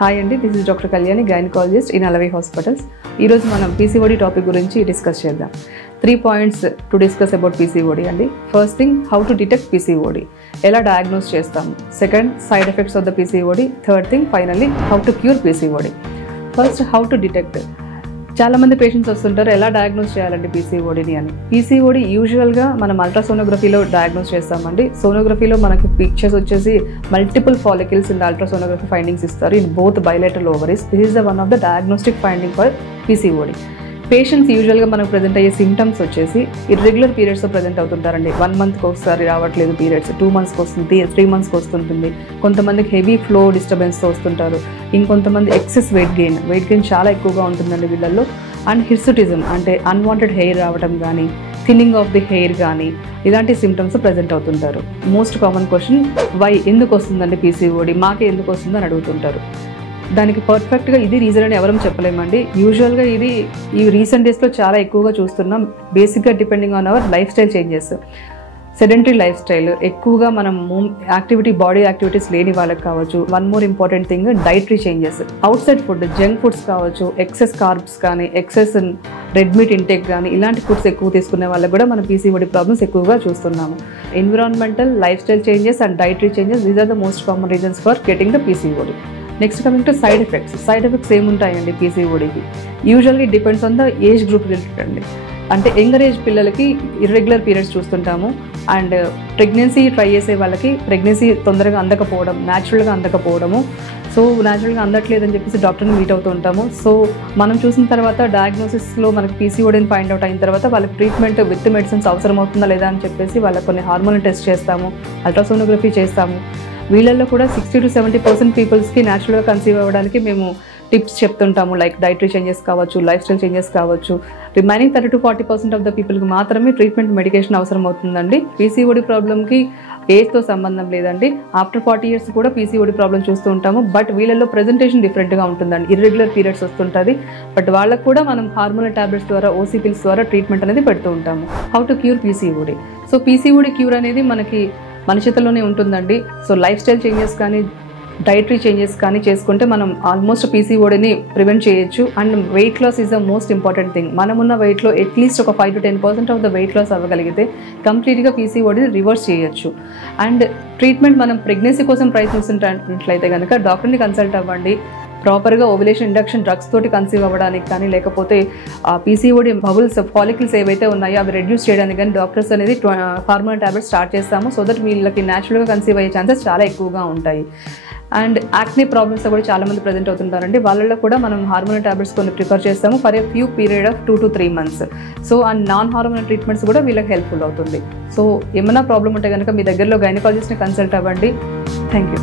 Hi అండి, this is doctor Kalyani, gynaecologist in Alavi hospitals. ఈరోజు మనం పీసీఓడి టాపిక్ గురించి డిస్కస్ చేద్దాం. 3 points to discuss about PCOD అండి. First thing, how to detect PCOD, ఎలా డయాగ్నోస్ చేస్తాము. Second, side effects of the PCOD. Third thing, finally how to cure PCOD. First, how to detect. చాలామంది patients వస్తుంటారు, ఎలా diagnose చేయాలండి పీసీఓడిని అని. PCOD యూజువల్గా మనం అల్ట్రాసోనోగ్రఫీలో డయాగ్నోస్ చేస్తామండి. సోనోగ్రఫీలో మనకి పిక్చర్స్ వచ్చేసి multiple follicles in the ultrasonography findings ఇస్తారు in both bilateral ovaries. This is the one of the diagnostic finding for PCOD. Patients యూజువల్గా మనకు ప్రజెంట్ అయ్యే సిమ్టమ్స్ వచ్చేసి ఇర్రెగ్యులర్ పీరియడ్స్తో ప్రజెంట్ అవుతుంటారండి. 1 మంత్కి ఒకసారి రావట్లేదు పీరియడ్స్, 2 మంత్స్కి వస్తుంది, 3 మంత్స్కి వస్తుంటుంది. కొంతమందికి హెవీ ఫ్లో డిస్టర్బెన్స్తో వస్తుంటారు. ఇంకొంతమంది ఎక్సెస్ వెయిట్ గెయిన్ చాలా ఎక్కువగా ఉంటుందండి వీళ్ళల్లో. అండ్ హిర్సుటిజం అంటే అన్వాంటెడ్ హెయిర్ రావడం కానీ, థిన్నింగ్ ఆఫ్ ది హెయిర్ కానీ, ఇలాంటి సిమ్టమ్స్ ప్రజెంట్ అవుతుంటారు. మోస్ట్ కామన్ క్వశ్చన్, వై, ఎందుకు వస్తుందండి పీసీఓడి, మాకే ఎందుకు వస్తుందని అడుగుతుంటారు. దానికి పర్ఫెక్ట్గా ఇది రీజన్ అని ఎవరూ చెప్పలేమండి. యూజువల్గా ఇది ఈ రీసెంట్ డేస్లో చాలా ఎక్కువగా చూస్తున్నాం. బేసిక్గా depending on our life style changes. Sedentary life style, ఎక్కువగా మనం బాడీ యాక్టివిటీస్ లేని వాళ్ళకి కావచ్చు. One more important thing, dietary changes. Out side food, junk foods కావచ్చు, ఎక్సెస్ కార్బ్స్ కానీ, ఎక్సెస్ రెడ్ మీట్ ఇంటేక్ కానీ, ఇలాంటి ఫుడ్స్ ఎక్కువ తీసుకునే వాళ్ళకి కూడా మనం పీసీఓడి ప్రాబ్లమ్స్ ఎక్కువగా చూస్తున్నాము. Environmental, lifestyle changes and dietary changes, these are the most common reasons for getting the PCOD. Next coming to side effects. Side effects ఏముంటాయండి పీసీఓడికి? యూజువల్గా it depends on the age group related అండి. అంటే younger age పిల్లలకి irregular periods చూస్తుంటాము. And pregnancy try చేసే వాళ్ళకి pregnancy తొందరగా అందకపోవడం, న్యాచురల్గా అందకపోవడము. సో న్యాచురల్గా అందట్లేదని చెప్పేసి డాక్టర్ని మీట్ అవుతూ ఉంటాము. సో మనం చూసిన తర్వాత డయాగ్నోసిస్లో మనకి పీసీఓడిని ఫైండ్ అవుట్ అయిన తర్వాత వాళ్ళకి ట్రీట్మెంట్ విత్ మెడిసిన్స్ అవసరం అవుతుందా లేదా అని చెప్పేసి వాళ్ళకి కొన్ని హార్మోనల్ టెస్ట్ చేస్తాము, అల్ట్రాసోనోగ్రఫీ చేస్తాము. వీళ్ళల్లో కూడా 60 to 70% పీపుల్స్కి న్యాచురల్గా కన్సీవ్ అవ్వడానికి మేము టిప్స్ చెప్తుంటాము. లైక్ డైటరీ చేంజెస్ కావచ్చు, లైఫ్ స్టైల్ చేంజెస్ కావచ్చు. రిమైనింగ్ 30 to 40% ఆఫ్ ద పీపుల్కి మాత్రమే ట్రీట్మెంట్, మెడికేషన్ అవసరం అవుతుందండి. పీసీఓడి ప్రాబ్లమ్కి ఏజ్తో సంబంధం లేదండి. ఆఫ్టర్ 40 years కూడా పీసీఓడి ప్రాబ్లం చూస్తూ ఉంటాము. బట్ వీళ్ళల్లో ప్రజెంటేషన్ డిఫరెంట్గా ఉంటుందండి. ఇర్రెగ్యులర్ పీరియడ్స్ వస్తుంటుంది. బట్ వాళ్ళకు కూడా మనం హార్మోనల్ టాబ్లెట్స్ ద్వారా, ఓసీ పిల్స్ ద్వారా ట్రీట్మెంట్ అనేది పెడుతూ ఉంటాము. How to cure PCOD. So PCOD cure అనేది మనకి మన చేతుల్లోనే ఉంటుందండి. సో లైఫ్ స్టైల్ చేంజెస్ కానీ, డైటరీ చేంజెస్ కానీ చేసుకుంటే మనం ఆల్మోస్ట్ పీసీఓడిని ప్రివెంట్ చేయొచ్చు. And weight loss is the most important thing. మనమున్న వెయిట్లో అట్లీస్ట్ ఒక 5 to 10% of the weight loss అవ్వగలిగితే కంప్లీట్గా పీసీఓడిని రివర్స్ చేయొచ్చు. అండ్ ట్రీట్మెంట్ మనం ప్రెగ్నెన్సీ కోసం ప్రయత్నిస్తున్నట్లయితే కనుక డాక్టర్ని కన్సల్ట్ అవ్వండి. ప్రాపర్గా ఓవ్యులేషన్ ఇండక్షన్ డ్రగ్స్ తోటి కన్సీవ్ అవ్వడానికి కానీ, లేకపోతే పీసీఓడి బబుల్స్, ఫాలికల్స్ ఏవైతే ఉన్నాయో అవి రెడ్యూస్ చేయడానికి కానీ డాక్టర్స్ అనేది హార్మోనల్ టాబ్లెట్స్ స్టార్ట్ చేస్తాము. సో దట్ వీళ్ళకి న్యాచురల్గా కన్సీవ్ అయ్యే ఛాన్సెస్ చాలా ఎక్కువగా ఉంటాయి. అండ్ యాక్నే ప్రాబ్లమ్స్ కూడా చాలామంది ప్రజెంట్ అవుతుంటారండి. వాళ్ళలో కూడా మనం హార్మోనల్ టాబ్లెట్స్ కొన్ని ప్రిఫర్ చేస్తాము for a few period of 2 to 3 months. So and non hormonal treatments కూడా వీళ్ళకి హెల్ప్ఫుల్ అవుతుంది. సో ఏమైనా ప్రాబ్లం ఉంటే కనుక మీ దగ్గరలో గైనకాలజిస్ట్ని కన్సల్ట్ అవ్వండి. Thank you.